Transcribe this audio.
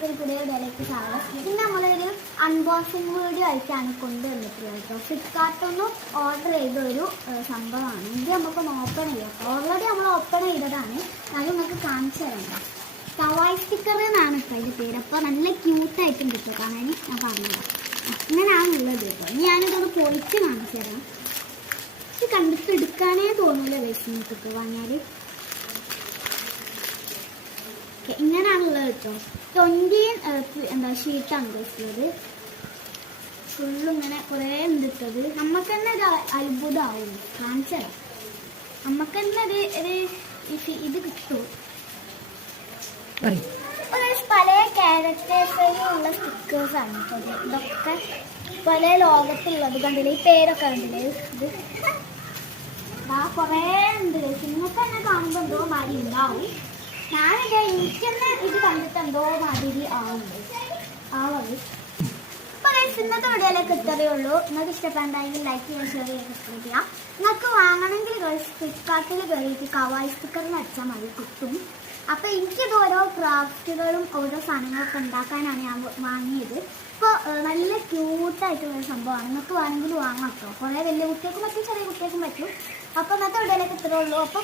എല്ലാവർക്കും ഒരു പുതിയ വീഡിയോയിലേക്ക് സ്വാഗതം. ഇന്ന് നമ്മളൊരു അൺബോക്സിങ് വീഡിയോ ആയിട്ടാണ് കൊണ്ടുവന്നിട്ടുള്ളത് കേട്ടോ. ഫ്ലിപ്കാർട്ടിൽ ഓർഡർ ചെയ്തൊരു സംഭവമാണ്. ഇത് നമുക്കൊന്ന് ഓപ്പൺ ചെയ്യാം. ഓൾറെഡി നമ്മൾ ഓപ്പൺ ചെയ്തതാണ്. അത് നമുക്ക് കാണിച്ചു തരാം. കവായ് സ്റ്റിക്കർ എന്നാണ് ഇപ്പോൾ അതിൻ്റെ പേര്. അപ്പോൾ നല്ല ക്യൂട്ടായിട്ടും കിട്ടും കാണാൻ. ഞാൻ പറഞ്ഞത് ഇങ്ങനെയാണുള്ളത് കേട്ടോ. ഞാനിതൊന്ന് പൊളിച്ച് കാണിച്ചു തരാം. ഇത് കണ്ടിട്ട് എടുക്കാനേ തോന്നില്ല വെച്ചിട്ടൊക്കെ വാങ്ങിയാൽ. ഇങ്ങനെയാണുള്ളത് കേട്ടോ. 20 ഷീറ്റാണ് ഉള്ളത്. ഫുള്ളും ഇങ്ങനെ കുറേ ഉണ്ടിട്ടത്. നമുക്ക് തന്നെ ഒരു അത്ഭുതമാവും. കാണിച്ചു തരാം. നമുക്ക് തന്നെ ഒരു ഇത് കിട്ടും. പല ക്യാരക്ടേഴ്സിലുള്ള സ്റ്റിക്കേഴ്സാണ് കേട്ടോ. ഇതൊക്കെ പല ലോകത്തുള്ളത് കണ്ടില്ലേ. ഈ പേരൊക്കെ കണ്ടില്ലേ. ഇത് കുറേ ഉണ്ട്. നിങ്ങൾക്ക് തന്നെ കാണുമ്പോൾ എന്തോ മാതിരി ഉണ്ടാവും. ഞാനിത് എനിക്ക് തന്നെ ഇത് കണ്ടിട്ട് എന്തോ മാതിരി ആവുന്നത്. അപ്പോൾ ഇന്നത്തെ വീഡിയോയിലേക്ക് ഇത്രയേ ഉള്ളൂ. നിങ്ങൾക്ക് ഇഷ്ടപ്പെട്ടാണെങ്കിൽ ലൈക്ക് ചെയ്യാൻ, ഷെയർ ചെയ്യാൻ, സബ്സ്ക്രൈബ് ചെയ്യാം. നിങ്ങൾക്ക് വാങ്ങണമെങ്കിൽ ഫ്ലിപ്കാർട്ടിൽ കയറിയിട്ട് കവായ് സ്റ്റിക്കറിന് അടിച്ചാൽ മതി, കിട്ടും. അപ്പോൾ എനിക്കിത് ഓരോ ക്രാഫ്റ്റുകളും ഓരോ സാധനങ്ങളൊക്കെ ഉണ്ടാക്കാനാണ് ഞാൻ വാങ്ങിയത്. ഇപ്പോൾ നല്ല ക്യൂട്ടായിട്ടുള്ളൊരു സംഭവമാണ്. നിങ്ങൾക്ക് വേണമെങ്കിൽ വാങ്ങാം കേട്ടോ. കുറേ വലിയ കുട്ടികൾക്കും പറ്റും, ചെറിയ കുട്ടികൾക്കും പറ്റും. അപ്പോൾ ഇന്നത്തെ വീഡിയോയിലേക്ക് ഇത്രയേ ഉള്ളൂ. അപ്പോൾ